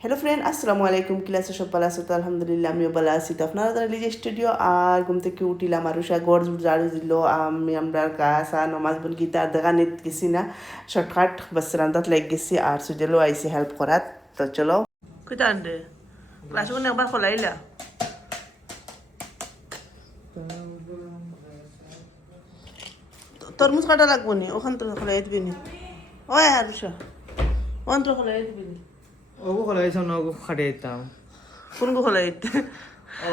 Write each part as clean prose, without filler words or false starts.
Hello friend, আসসালামু আলাইকুম। ক্লাসে সব ভালো আছে তো? আলহামদুলিল্লাহ আমিও ভালো আছি। তো আপনারা তারা লিজে স্টুডিও আর ঘুম থেকে উঠিলাম আর উষা গড় ঝাড়ু দিল। আমরা গাছ আর নমাজ বল গীতা দেখা নিতে গেছি না, শর্টকাট বাস রান্দাত লাগ গেছি আর সুজেলও আইসি হেল্প করাত। তো চলো কোথা আনবে ক্লাস কোনে একবার খোলাইলা তরমুজ কাটা লাগবো নি? ওখান তো খোলাই দিবি নি? ও আর উষা ওখান তো খোলাই দিবি নি? ওগো খোলাইছো না ওগো খাটিয়ে দিতাম। কোন গো খোলাই দিতে? ও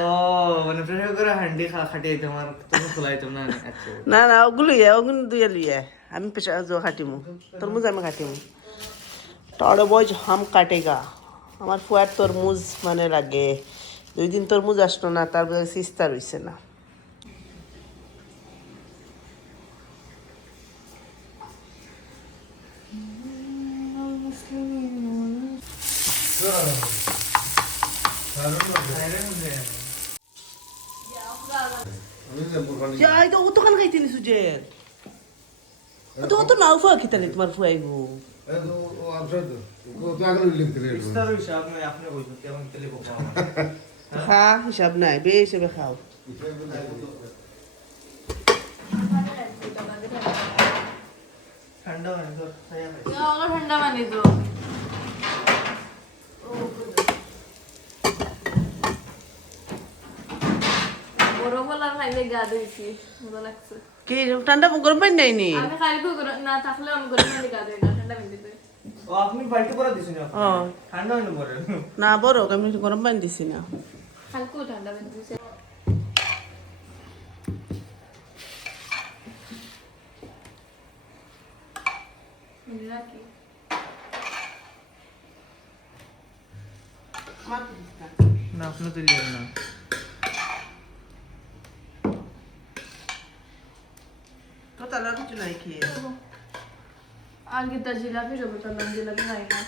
মানে প্রেসার করে হান্ডি খাটিয়ে দিতাম আর তুমি খোলাইতাম না। আচ্ছা না না, ওগুলো দুইয়া লইয়া আমি পেশা জো কাটিমু, তরমুজ আমি কাটিমু। তরমুজ হাম কাটেগা। আমার ফুয়ার তরমুজ মানে লাগে। 2 দিন তরমুজ আসলো না, তারপরে সিস্তা রইছে না। যাই তো অতখান খাইতে নিছু যে অত নাও ফুয়া খিতানি তোমার ফুয়াইবো। বিস্তার হিসাব নয় আপনি কইছো কেমন তেলে কোপা হ্যাঁ, হিসাব নাই, বে হিসেবে খাও। ঠান্ডা হয় তো ঠান্ডা পানি তো বরফ আর খাইলে গা ধুইছি ভালো লাগছে। কি ঠান্ডা গরম পানি নাইনি? আমি খাইলে না থাকলে আমি গরম পানি গা ধুই না, ঠান্ডা পানি দিতে। ও আপনি বালতি করে দিছেন ও ঠান্ডা হয় না পরে না, বড় আমি গরম পানি দিছি না। হালকা ঠান্ডা পানি দিছে। রাখি না আপনি তো দিলেন না। তো তাহলে আর কিছু নাই খেয়ে। আর কি তার জিলাপি যাবো, তার নাম জিলাপি খাই না।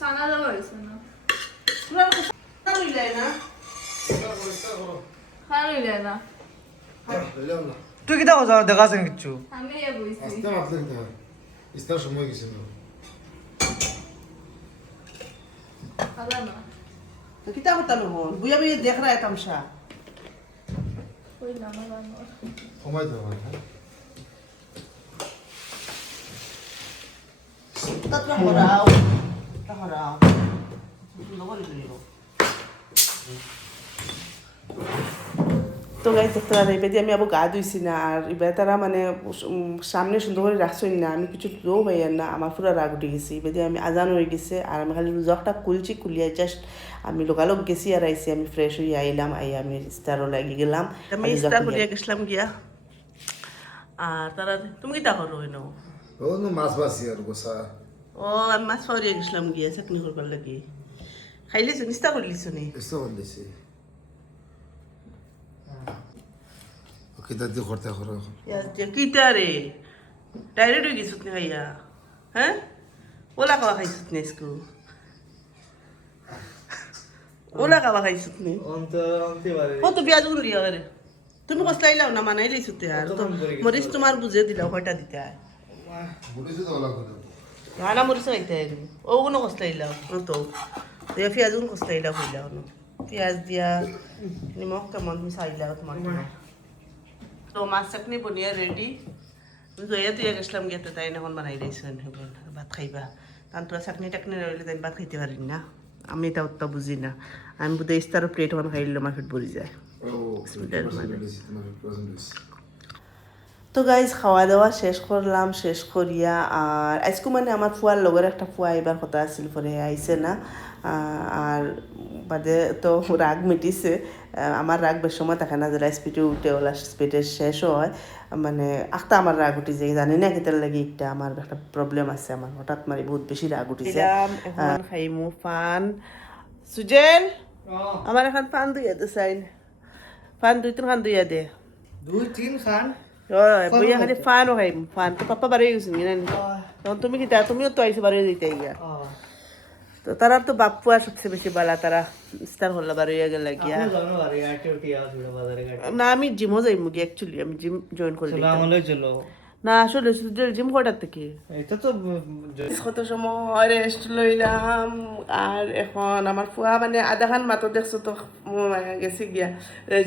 সানা যাবো হয়েছে না, খাওয়া যায় না। তুই কি দেখো দেখাছেন কিচ্ছু? আমি এ বইছি সময় গেছে না। খাওয়া না তো কিতা করতাম হন বুয়া বুয়া দেখ রা তামসা। কই না আমার সময় দেওয়া হ্যাঁ। তাতরা হরাও হরাও লগলি দিল। তো গাই তারা এবার আমি আবার গা ধুইছি না আর এবার তারা মানে সামনে সুন্দর করে রাখছই না, আমি কিছু লো ভাইয়ার না, আমার পুরো রাগ উঠে গেছি। এবার আমি আজান হয়ে গেছে আর আমি খালি রোজাকটা কুলিয়া জাস্ট আমি লোকালোক গেছি আর আইসি আমি ফ্রেশ হয়ে আইলাম, আমি ইস্তারও লাগিয়ে গেলাম। আমি ইস্তার করিয়া গেছিলাম গিয়া। আর তারা তুমি কিতা করো এনো? ও নো মাছ বাসি আর গোসা। ও আমি মাছ পাওয়ারিয়া গেছিলাম গিয়া চাকনি করবার লাগি। খাইলিস নিস্তা করলিস নি? এসো বলছি ওকে দাদি করতে করো। কিতা রে ডাইরেক্ট হয়ে গেছত নি খাইয়া? হ্যাঁ, ওলা খাওয়া খাইছত নি স্কু? ওলা খাওয়া খাইছত নি? অন্তে পারে ও তো বিয়াজ উড়িয়া রে। তুমি কসলাইলাও না মানাই লইছতে আর তো মরিচ তোমার বুঝে দিলাও কয়টা দিতে হয়। বলেছি তো ওলা করে না মরিচ খাইতে আইলি ও কোনো কসলাইলাও তো দিয়া পেঁয়াজ গুলো কসলাইলাও কইলাও না পেঁয়াজ দিয়া নিমখ কেমন মিশাইলাও তোমার। তো মাছ চাটনি বনিয়া রেডি। জয়া তুই গেছিলাম গিয়ে তাই এখন বানাই দিয়েছেন ভাত খাইবা, কারণ তোরা চাটনি টাকনি রইলে তাই ভাত খাইতে পারি না। আমি এটা অত বুঝি না, আমি বোধহয় ইস্তারও প্লেট ওখানে খাইলে আমার পেট ভরি যায়। তো গাইজ খাওয়া দাওয়া শেষ করলাম, শেষ করিয়া আর আজকে মানে আমার ফুয়ার লগের একটা ফুয়া এবার কথা আসছিল পরে আইসে না। আর বাদে তো রাগ মিটিছে। আমার রাগ বেশ সময় থাকে না, যারা স্পিডে উঠে ওলা স্পিডে শেষও হয়। মানে আখটা আমার রাগ উঠি যায়, জানি না কেতার লাগে একটা আমার একটা প্রবলেম আছে, আমার হঠাৎ মানে বহুত বেশি রাগ উঠিছে। এখন খাইমু ফান সুজেল আমার এখন ফান দুইয়া দে চাইন, ফান 2-3 খান দুইয়া দে। 2-3 খান বইয়া খালি ফানও খাইম ফান। তো পাপ্পা বাড়ি গেছি না তখন তুমি কি তুমিও তো আইসো বাড়ি দিতে গিয়া। তো তারা তো বাপ্পু আর সবচেয়ে বেশি বালা, তারা স্টার হল্লা বাড়ি গেল গিয়া। না আমি জিমও যাইমু গিয়া, অ্যাকচুয়ালি আমি জিম জয়েন করলাম। আমলে চলো না আসলে জিম কটার থেকে এটা তো কত সময় রেস্ট লইলাম আর এখন আমার ফুয়া মানে আধাখান মাতো দেখছো তো গেছে গিয়া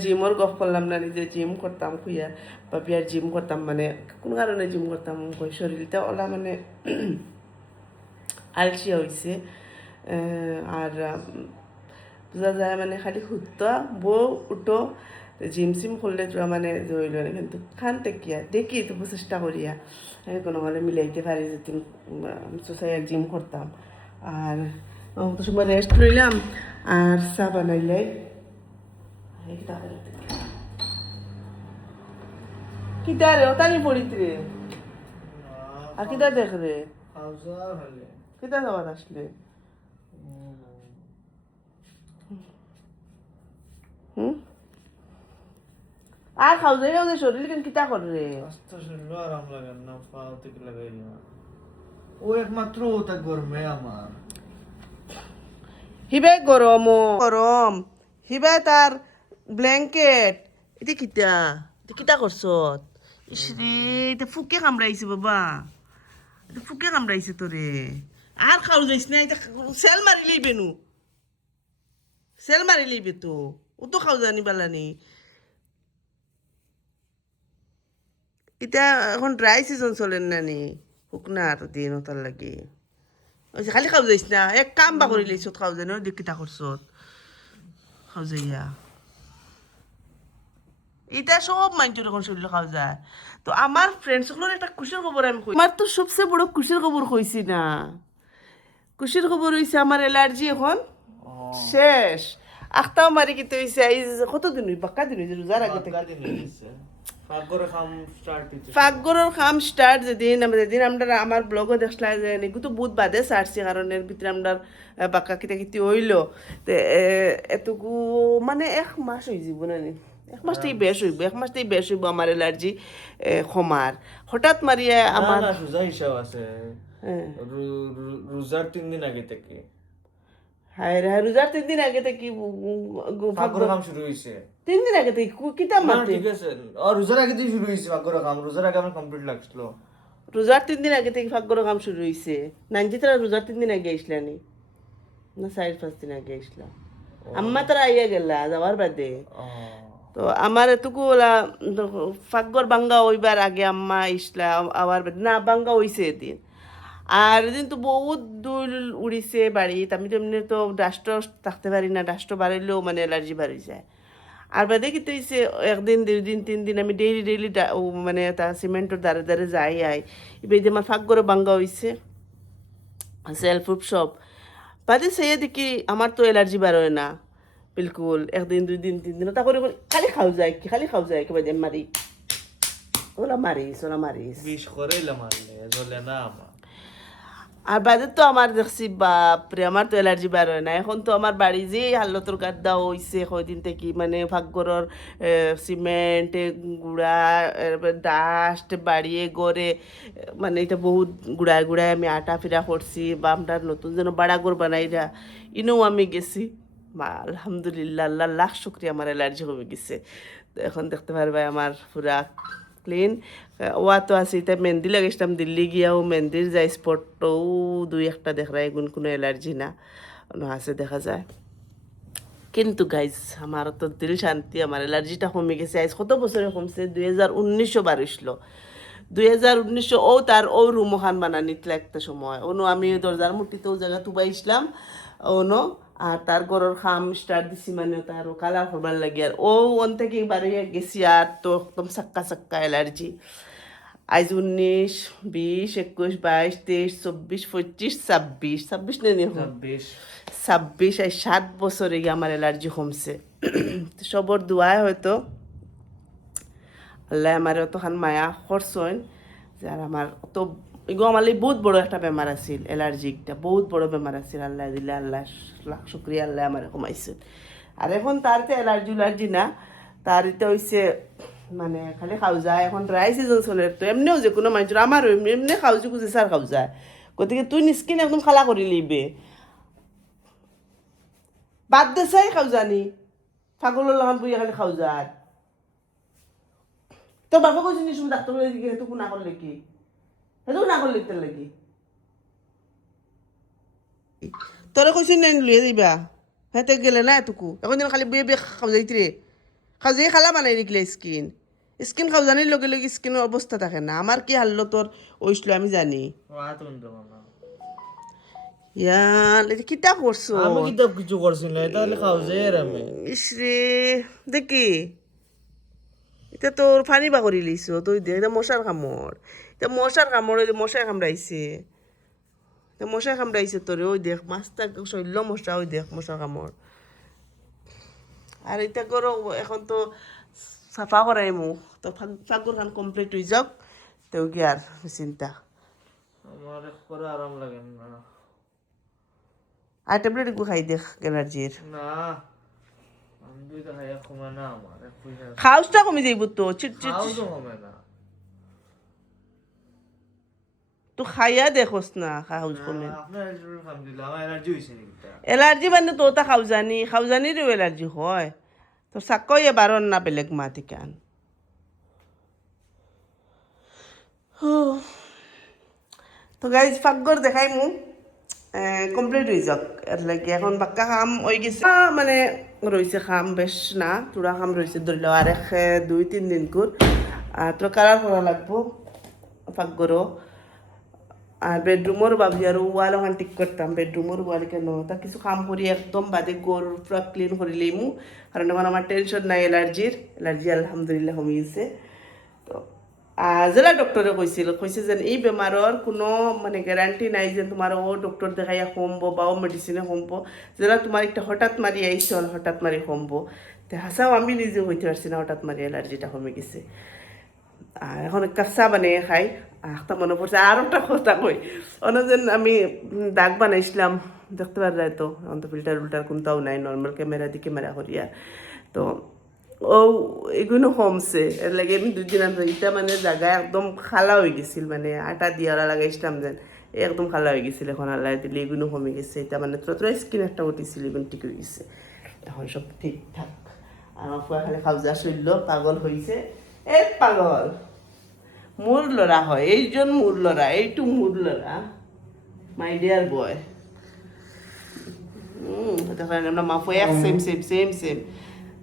জিমর গপ করলাম না নিজে জিম করতাম খুইয়া বা বিয়ার জিম করতাম মানে কোন কারণে জিম করতাম কই শরীরটা ওলা মানে আলসিয়া হয়েছে আর বোঝা যায় মানে খালি হুত্তা বউ উঠো জিম সিম করলে তো মানে জইল না কিন্তু খান তেকিয়া দেখি তো চেষ্টা করিয়া কোনো হলে মিলাইতে পারি যে তুমি সোসাই জিম করতাম আর তো সময় রেস্ট লইলাম আর চা বানাইলে কিতা রে ওতানি পড়িত রে আর কিতা দেখ রে হাউজার হলে কিতা যাওয়ার আসলে হুম আর খাও যাই শরীর কেন কিতা করে আস্তে শরীর আরাম লাগে না পাও থেকে লাগাই না ও একমাত্র ওটা গরমে আমার হিবে গরম গরম হিবে তার ব্ল্যাঙ্কেট এটা কিতা এটা কিতা করছত ইসরে এটা ফুকে কামড়াইছে বাবা এটা ফুকে কামড়াইছে তোরে আর খাও যাইস না এটা সেল মারি লইবে নু সেল মারি লইবে তো ও তো খাও জানি বালানি এটা এখন ড্রাই সিজন চলেন না নি শুকনা আর দিন তার লাগে খালি খাও যাইস না এক কাম বা করে লইছত খাও জানো দেখ কিতা করছত খাও যাইয়া এটা সব মাইন্ড এখন শরীর খাওয়া যায় তো আমার ফ্রেন্ডসগুলোর একটা খুশির খবর আমি কই আমার তো সবচেয়ে বড় খুশির খবর কইছি না খুশির খবর হইছে আমার অ্যালার্জি এখন শেষ আখতাও মারি কি হইছে এই কতদিন হই বাক্কা দিন হইছে রোজার আগে থেকে ফাগরের খাম স্টার্ট যেদিন আমরা আমার ব্লগও দেখলা যে এগুলো তো বহুত বাদে সারছি কারণ এর ভিতরে আমরা বাক্কা কিতা কিতি হইল তো এতগু মানে এক মাস হয়ে যাব না এক মাসটাই বেশ হইব এক মাসটাই বেশ হইব আমার অ্যালার্জি ক্ষমার হঠাৎ মারিয়া আমার রোজা হিসাব আছে রোজার 3 দিন আগে থেকে হায় রে রোজার 3 দিন আগে থেকে ফাগর কাম শুরু হইছে 3 দিন আগে থেকে কিতা মারতে ঠিক আছে আর রোজার আগে থেকে শুরু হইছে ফাগর কাম রোজার আগে আমার কমপ্লিট লাগছিল রোজার 3 দিন আগে থেকে ফাগর কাম শুরু হইছে নাঞ্জিতরা রোজার 3 দিন আগে আইসলানি না 4-5 দিন আগে আইসলা আম্মা তারা আইয়া গেলা যাওয়ার বাদে তো আমার এটুকু ওলা ফাগর বাঙ্গা হইবার আগে আম্মা আইসলা আবার না বাঙ্গা হইছে এদিন আর এদিন তো বহুত দুল উড়িছে বাড়িতে আমি তো এমনি তো ডাস্ট থাকতে পারি না ডাস্ট বাড়াইলেও মানে অ্যালার্জি বাড়ি যায় আর বাদে কি হইছে একদিন 2 দিন 3 দিন আমি ডেইলি মানে তা সিমেন্টের দ্বারে দ্বারে যাই আই এবার যে আমার ফাগরে বাঙ্গা হইছে সেলফ ফুড সব বাদে সে দেখি আমার তো অ্যালার্জি বাড়ে না বিলকুল একদিন 2 দিন 3 দিন তা করে খালি খাও যায় কি খালি খাও যায় একেবারে মারি ওলা মারিস বিষ করেইলা মারলে জ্বলে না আমার আর বাদে তো আমার দেখছি বাপরে আমার তো অ্যালার্জি বার হয় না এখন তো আমার বাড়ি যে হাল্লতর গাদ্দা হইছে কয়দিন থেকে মানে ভাগ্যরর সিমেন্ট গুড়া ডাস্ট বাড়িয়ে গড়ে মানে এটা বহুত গুড়ায় গুড়ায় আমি আটা ফিরা করছি বা আমরা নতুন যেন বাড়াগর বানাইরা ইনেও আমি গেছি মা আলহামদুলিল্লাহ আল্লাহ লাখ শুক্রিয়া আমার অ্যালার্জি কমে গেছে তো এখন দেখতে পারবে আমার পুরা ক্লিন ওয়া তো আছে এটা মেহেন্দি লাগাইছিলাম দিল্লি গিয়াও মেহেন্দির যাই স্পটও 2-1টা দেখা এগুন কোনো অ্যালার্জি না আছে দেখা যায় কিন্তু গাইজ আমার তো দিল শান্তি আমার অ্যালার্জিটা কমে গেছে আজ কত বছরে কমছে 2019 বার হইছিল 2019 ও তার ও রুমখান বানানিতলা একটা সময় ওনো আমি দরজার মুটিতেও জায়গা তুবাইছিলাম ওনো আর তার গরর খাম স্টার্ট দিছি মানে তার কালার করবার লাগে আর ও ওন থেকে বাড়ি গেছি আর তো একদম সাক্কা অ্যালার্জি আজ 19, 20, 21, 22, 23, 24, 25, 26 নেই 26 আর 7 বছরে গিয়ে আমার অ্যালার্জি কমছে সবর দোয়ায় হয়তো আল্লাহ আমার অতখান মায়া করছেন যে আর আমার তো এগো আমার বহুত বড় একটা বেমার আছিল অ্যালার্জিকটা বহুত বড় বেমার আছিল আল্লাহ দিলে আল্লাহ লাখ শুক্রিয়া আল্লাহ আমার কমাইছে আর এখন তার তো অ্যালার্জি না তার এটা হইছে মানে খালি খাও যায় এখন ড্রাই সিজন চলে তো এমনিও যে কোনো মানুষের আমারও এমনি খাওজি খুঁজে সার খাও যায় গতিকে তুই স্কিন একদম খালা করে লিবে বাদ দে চাই খাও জানি ছাগলের লহান বইয়া খালি খাও যায় তো বাবা কইছি নি শুধু ডাক্তার বলে দিকে হেতু না করলে কি হেতু না করলে তেল লাগি তোরা কইছি না লইয়া যাইবা হেতে গেলে না এতকু এখন দিন খালি বইয়ে বিয়ে খাও যাইতি রে খাও যাই খালা বানাই রেখলে স্কিন স্কিন খাও জানির লগে লগে স্কিনের অবস্থা থাকে না আমার কি হারলো তোর ওইসলো আমি জানি রাত উন্ত মামা ইয়ার এটা কিতা করছো আমি কি তো কিছু করছি না তাহলে খাও যে আমি ইসরে দেখি এটা তোর ফানি বা করি লিছো তুই দেখ এটা মশার কামড় এটা মশার কামড় ওই মশায় কামড়াইছে এটা মশায় কামড়াইছে তোরে ওই দেখ মাছটা শৈল্য মশা ওই দেখ মশার কামড় আর এটা করো এখন তো সাফা করাই মুখ তো ফাগুর খান কমপ্লিট হয়ে যাক তো কি আর চিন্তা আমার করে আরাম লাগে না আর ট্যাবলেট একটু খাই দেখ এনার্জির না আমি দুই তো খাইয়া কমে না আমার এক পয়সা খাউসটা কমে যাইব তো চিট চিট খাও তো কমে না তো খাইয়া দেখোস না খাউস কমে আপনার এলজির কাম দিলে আমার এনার্জি হয়েছে নাকি এলার্জি মানে তো তা খাউজানিরও এলার্জি হয় তো চাকই এবারন না বেলেগ মাতি কান তো গাইজ ফাকগর দেখাই মু কমপ্লিট হয়ে যাক এর লাগে এখন বাক্কা খাম হয়ে গেছে মানে রয়েছে খাম বেশ না তোরা খাম রয়েছে ধরি লো আর 2-3 দিন কর তো কালার করা লাগবো ফাকগরও আর বেডরুমের ভাবি আর ওয়াল ওখান ঠিক করতাম বেডরুমের ওয়াল কেন তা কিছু কাম করি একদম বাদে গোর পুরা ক্লিন করে লইমু কারণ এখন আমার টেনশন নাই এলার্জি আলহামদুলিল্লাহ কমে গেছে তো জেলা ডক্টরে কইছে যে এই বেমাৰৰ কোনো মানে গ্যারান্টি নাই যে তোমার ও ডক্টর দেখাইয়া কমবো বা ও মেডিসিনে কমবো যেটা তোমার একটা হঠাৎ মারি আইসল হঠাৎ মারি কমবো তো হাসাও আমি নিজে হইতে পারছি না হঠাৎ মারি এলার্জিটা কমে গেছে আর এখন কাঁচা বানিয়ে খাই একটা মনে পড়ছে আর একটা কথা কই যেন আমি দাগ বানাইছিলাম দেখতে পারা যায় তো এখন তো ফিল্টার কোনটাও নাই নর্মাল ক্যামেরা দিয়ে ক্যামেরা করিয়া তো ও এগুলো কমছে এর লাগে আমি 2 দিন আগে এটা মানে জায়গা একদম খালা হয়ে গেছিল মানে আটা দিয়ে লাগাইছিলাম যেন একদম খালা হয়ে গেছিল এখন আল্লাহ দিলে এগুলো কমে গেছে এটা মানে তোরা স্কিন একটা উঠিছিল এগুলো ঠিক হয়ে গেছে এখন সব ঠিকঠাক আমার ফুয়া খালি খাওয়া শৈল্য পাগল হয়েছে এ পাগল মোর লড়া হয় এইজন মোর লড়া এইটু মোর লড়া মাই ডিয়ার বয় দেখেন আমরা মাফু এক সেম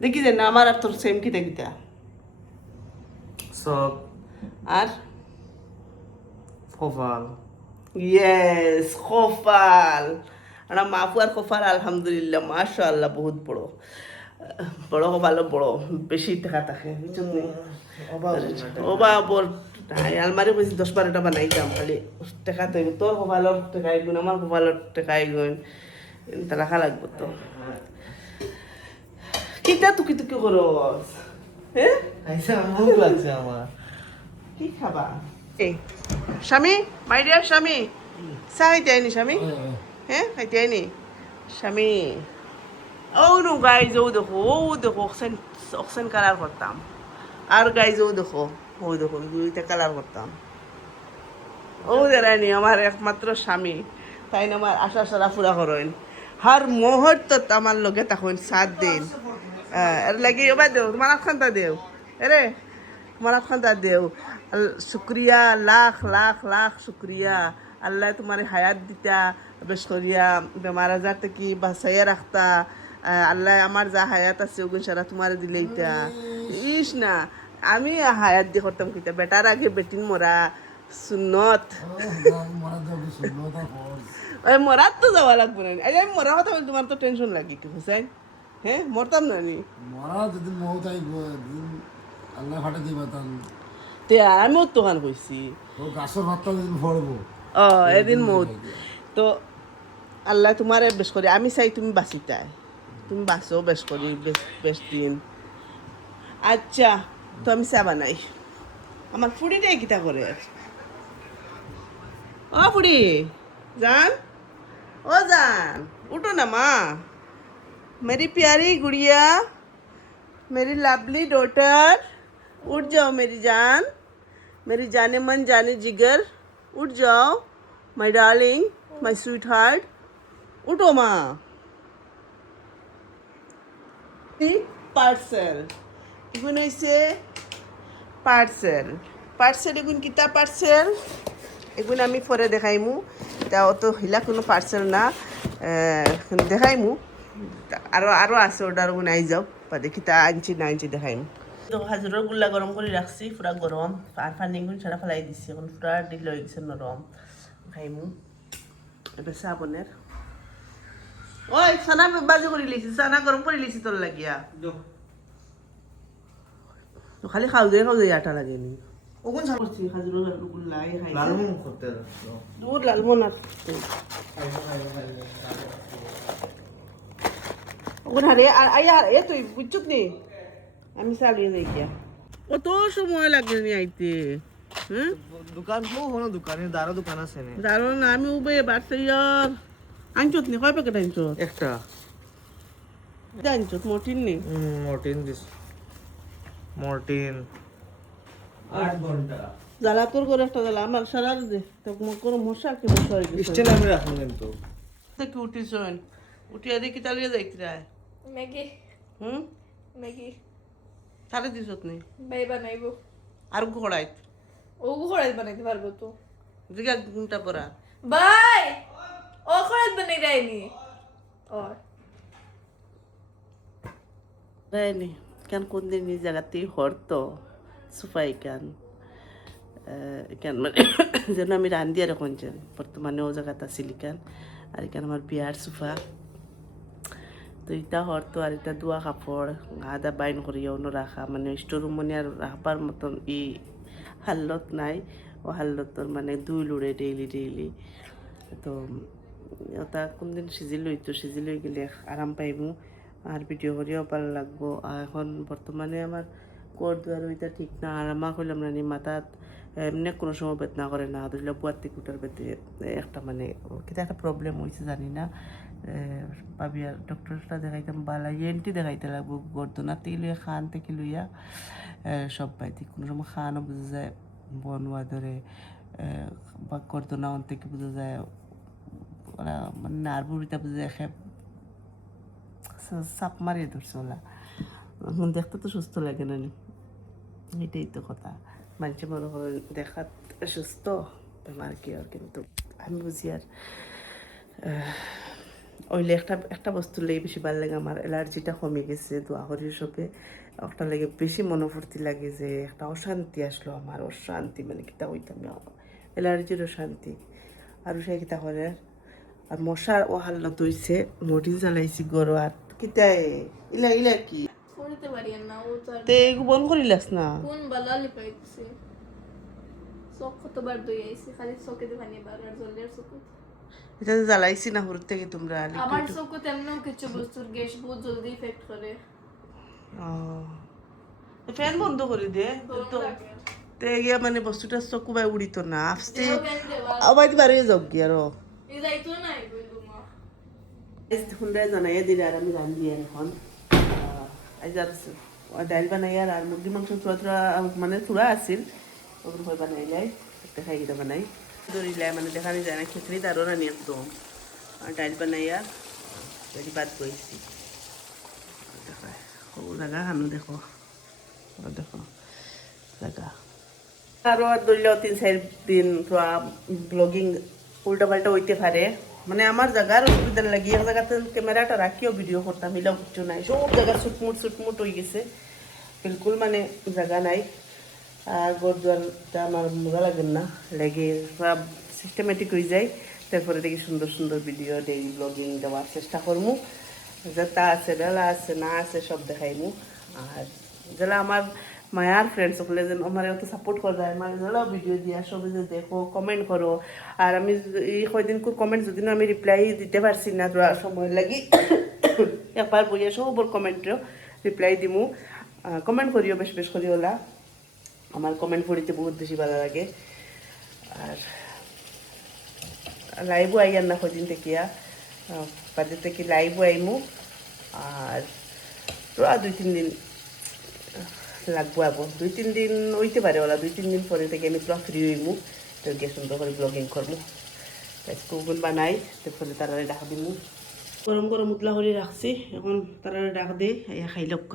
দেখি যে না আমার আর তোর সেম কিতা সব আর কপাল ইয়েস কপাল আর মাফু আর কপাল আলহামদুলিল্লাহ মাশাআল্লাহ বহুত বড় কপালও বড় বেশি টাকা থাকে বুঝছেন ওবা বল আলমারি কইছি 10-12টা বানাইতাম খালি টাকা তৈব তোর কপালর টাকা এগুন আমার কপালর টাকা এগুন তা রাখা লাগবো তো কিটা তুকি করস হ্যাঁ আইসা মুখ লাগছে আমার কি খাবা এই স্বামী মাই ডিয়ার স্বামী চা খাইতে আইনি স্বামী হ্যাঁ খাইতে আইনি স্বামী ও নো গাইজ ও দেখো অক্সেন কালার করতাম আর গাইজ ও দেখো দুইটা কালার করতাম ও দেরানি আমার একমাত্র স্বামী তাই না আমার আশা সারা পুরা করেন হার মুহূর্ত আমার লগে তখন 7 দিন এর লাগে এবার দেও তোমার খান্তা দেও এরে তোমার খান্তা দেও শুক্রিয়া লাখ শুক্রিয়া আল্লাহ তোমার হায়াত দিতা বেশ করিয়া বেমার আজার থেকে বাঁচাইয়া রাখতা আল্লাহ আমার যা হায়াত আছে ওগুলো সারা তোমার দিলেইতা ইস না আমি হায়াত দিয়ে করতাম কিতা বেটার আগে বেটিন মরা সুন্নত ওই মরার তো যাওয়া লাগবে না এই আমি মরা কথা বলি তোমার তো টেনশন লাগে কি হুসাইন হ্যাঁ মরতাম না নি মরা যদি মৌত আইব আল্লাহ ফাটে দিবা তান তে আমিও তো গান কইছি ও গাছের ভাতটা দিন পড়বো এদিন মৌত তো আল্লাহ তোমারে বেশ করে আমি চাই তুমি বাঁচিতাই তুমি বাঁচো বেশ করি বেশ দিন আচ্ছা তো আমি চা বানাই আমার ফুড়িটাই কিতা করে ও ফুড়ি জান ও জান উঠো না মা मेरी प्यारी गुड़िया मेरी लवली डॉटर उठ जाओ मेरी जाने मन जाने जिगर उठ जाओ my darling my sweet heart उठो माँ पार्सल এগুলো হয়েছে পার্সেল পার্সেল এগুন কিতা পার্সেল এগুন আমি পরে দেখাইমু তা অত হিলা কোনো পার্সেল না দেখাইমু আরো আরো আছে অর্ডার গুণ আই যাও বাদে কিতা আনছি না আনছি দেখাইমু তো হাজুরের গুল্লা গরম করে রাখছি পুরা গরম আর পানি গুণ ছাড়া ফেলাই দিচ্ছি এখন পুরা ডিল হয়ে গেছে নরম খাইমু এবার সাবনের ওই সানা বাজি করে লিছি সানা গরম করে লিছি তোর লাগিয়া তো খালি খাও দিয়ে আটা লাগেনি ওগুন ছাড় করছি হাজুরের গুল্লা এই খাই লাল মুখ করতে দূর লালমন আর ওখানে হারে আয়া এ তুই বুঝছুক নি আমি চালিয়ে যাই গিয়া কত সময় লাগে নি আইতে হ্যাঁ দোকান কো হনো দোকানে দাঁড়া দোকান আছে নে দারুন আমি উবে বাড়তে ইয়ার আনছত নি কয় প্যাকেট আনছত একটা আনছত মোটিন নি মর্টিন দিস মর্টিন 8 ঘন্টা জ্বালা তোর করে একটা জ্বালা আমার সারা দে তো কোনো মশা কি মশা হয়ে গেছে স্টেল আমি রাখুন কিন্তু দেখি উঠিছন উঠিয়া দেখি তালিয়ে যাইতে রায় ম্যাগি হুম ম্যাগি তালে দিছত নি বাই বানাইবো আর ঘোড়াইত ও ঘোড়াত বানাইতে পারবো তো দিগা ঘুমটা পড়া বাই ও ঘোড়াত বানাই রাইনি ও রায়নি কেন কোন দিন এই জায়গাতে হরতো সুফাই কেন কেন মানে যেন আমি রান্ধি আর এখন যেন বর্তমানে ও জায়গাতে আসিলি কেন আর এখানে আমার বিয়ার সোফা তো এটা হরতো আর এটা দোয়া কাপড় আদা বাইন করিয়া অন্য রাখা মানে স্টোর রুম মানে আর রাখবার মতন ই হাল্লত নাই ও হাল্লতর মানে দুই লুড়ে ডেইলি তো ওটা কোনদিন সিজি লই গেলে আরাম পাইমু আর ভিডিও করিও ভালো লাগবো আর এখন বর্তমানে আমার কোর দুয়ার ওইটা ঠিক না আর আমা কইলাম না নি মাথাত এমনি কোনো সময় বেদনা করে না ধরলে বুয়াতি কুটার বেতে একটা মানে কিতা একটা প্রবলেম হয়েছে জানি না পাবি আর ডক্টরটা দেখাইতাম বালা এনটি দেখাইতে লাগবো গর্দনা থেকে লইয়া খান থেকে লইয়া সব পাইতে কোনো সময় খানও বোঝা যায় বনওয়া ধরে বা গর্দনা থেকে বোঝা যায় ওরা মানে নার্ভুরিটা বোঝা যায় চাপ মারিয়ে ধরছে ওলা এখন দেখতে তো সুস্থ লাগে না এটাই তো কথা মানুষে মনে করে দেখাত সুস্থ বেমার কি আর কিন্তু আমি বুঝি আর ওইলে একটা বস্তু লেগে বেশি ভালো লাগে আমার অ্যালার্জিটা কমে গেছে দোয়া করি সবে একটা লেগে বেশি মনোফূর্তি লাগে যে একটা অশান্তি আসলো আমার অশান্তি মানে কিতা হইতাম অ্যালার্জির অশান্তি আর সে কিতা করে আর মশার ও হাল্লত হইছে মরিচ জ্বালাইছি গরো আর কিতাই ইলা কি করতে পারি না ও তো তে এগু বন্ধ করিলাস না কোন বালা লিপাইছে সব কতবার দই আইছি খালি চোখে দিয়ে পানি বার আর জলের চোখে এটা জ্বালাইছি না হুর থেকে তোমরা আমার চোখে তেমনও কিছু বস্তুর গ্যাস বহুত জলদি ইফেক্ট করে ফ্যান বন্ধ করে দে তো তে গিয়া মানে বস্তুটা চকু বাই উড়িত না আফসে আবার বাড়ি যাও গিয়া রো এই যাইতো না কইলো মা হুন্ডায় জানাইয়া দিলে আর আমি রান্ধি এখন ডাইল বানাই আর মুরগি মাংস থোড়া মানে থোড়া আছিল ওগুলো হয় বানাই লাই দেখাই গিয়ে বানাই ধরিলাই মানে দেখানি যায় না খিচড়ি তারও রানি একদম আর ডাইল বানাই আর রেডি বাদ করেছি দেখায় জায়গা খানো দেখো দেখো জায়গা আরও আর ধরলেও 3-4 দিন থোড়া ব্লগিং উল্টা পাল্টা হইতে পারে মানে আমার জায়গার অসুবিধা লাগে এক জায়গাতে ক্যামেরাটা রাখিও ভিডিও করতাম এলাও কিছু নাই সব জায়গা ছুটমুট হয়ে গেছে বিলকুল মানে জায়গা নাই আর ঘর দুয়ারটা আমার মজা লাগেন না লাগে সব সিস্টেমেটিক হয়ে যায় তারপরে দেখি সুন্দর সুন্দর ভিডিও ডেইলি ব্লগিং দেওয়ার চেষ্টা করবো যেটা আছে ডেলা আছে না আছে সব দেখাইমু আর যারা আমার মায়ার ফ্রেন্ডস সকলে যেন আমার এত সাপোর্ট করা যায় মানে যারা ভিডিও দিয়া সবাই যে দেখো কমেন্ট করো আর আমি এই কয়দিন কমেন্ট যদি আমি রিপ্লাই দিতে পারছি না তোরা সময় লাগি একবার বইয়া সবর কমেন্টেও রিপ্লাই দিমু কমেন্ট করিও বেশ করি ওলা আমার কমেন্ট পড়িতে বহুত বেশি ভালো লাগে আর লাইভও আইয়ার না কদিন থেকে বাজে থেকে লাইভও আইমু আর তোরা 2-3 দিন লাগবো আবার 2-3 দিন হইতে পারে ওরা 2-3 দিন পরে থেকে আমি পুরো ফ্রি হইমু তো গিয়ে সুন্দর করে ব্লগিং করবো কুকুন বানাই তারপরে তারা ডাক দিমু গরম গরম উতলা করে রাখছি এখন তারা ডাক দিই খাই লোক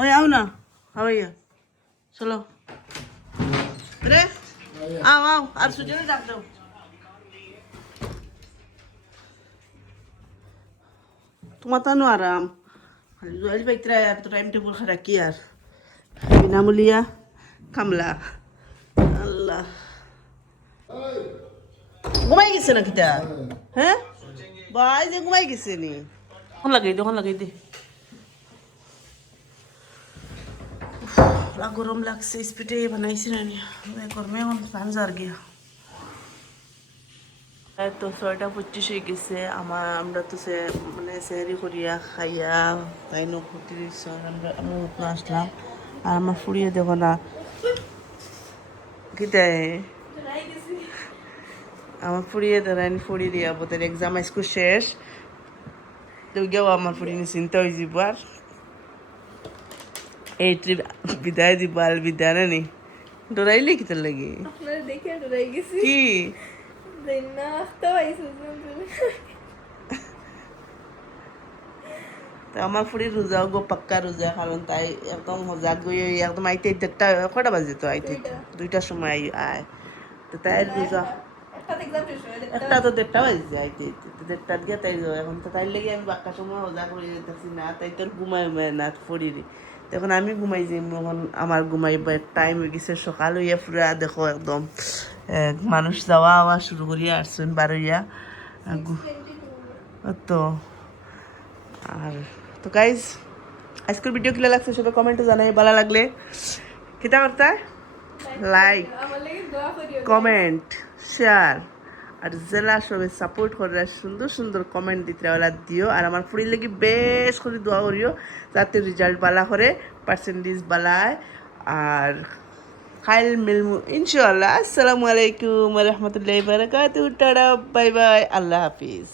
ওই আও না হাওয়াইয়া চলো রে আও আও আর সুজনে ডাক দাও তোমার তো আরাম জয়েল বাইতরা আর তো টাইম টেবিল খারা কি আর বিনামূলিয়া কামলা আল্লাহ ঘুমাই গেছে না কিতা হ্যাঁ ভাই যে ঘুমাই গেছে নি কখন লাগাই দে গরম লাগছে স্পিডে বানাইছি না গরমে এখন ফ্যান জার গিয়া তো 6:25 হয়ে গেছে আমরা তো মানে সেহরি করিয়া খাইয়া তাই নকুটি আমি উঠে আসলাম আর আমার ফুরিয়ে দেখো না কিতাই আমার ফুরিয়ে ধরেন ফুরি দিয়া বোধের এক্সাম স্কুল শেষ তো গেও আমার ফুরি নিয়ে চিন্তা হয়ে যাব আর এই ট্রিপ বিদায় দিব আর বিদায় নি ডরাইলে কিতার লাগে আপনারা দেখে ডরাই গেছি কি না আসতে পাইছে তো আমার ফুরি রোজাও গো পাক্কা রোজা কারণ তাই একদম মজা গই একদম আইতে দেড়টা কটা বাজে তো আইতে 2টার সময় আয় তো তাই রোজা একটা এক্সাম শেষ হয়ে একটা তো 1:30 বাজে আইতে 1:30 গিয়া তাই এখন তো তাই লেগে আমি বাক্কা সময় মজা করে যেতেছি না তাই তোর ঘুমাই না ফুরিরি তখন আমি ঘুমাই যাই এখন আমার ঘুমাইবার টাইম হয়ে গেছে সকাল হইয়া পুরা দেখো একদম মানুষ যাওয়া আওয়া শুরু করিয়া আসছেন বারইয়া তো আর তো গাইজ আজকের ভিডিও কিলা লাগছে সবাই কমেন্টে জানাই ভালো লাগলে কিতা করতা লাইক আমার লাগে দোয়া করিও কমেন্ট শেয়ার আর জেলা সবাই সাপোর্ট করে সুন্দর সুন্দর কমেন্ট দিতে ওলা দিও আর আমার ফুড়ি লাগি বেশ করে দোয়া করিও যাতে রেজাল্ট বালা করে পার্সেন্টেজ বালায় আর খাইল মিলমু ইনশাআল্লাহ আসসালামু আলাইকুম ওয়া রাহমাতুল্লাহি ওয়া বারাকাতুহু টাটা বাই বাই আল্লাহ হাফিজ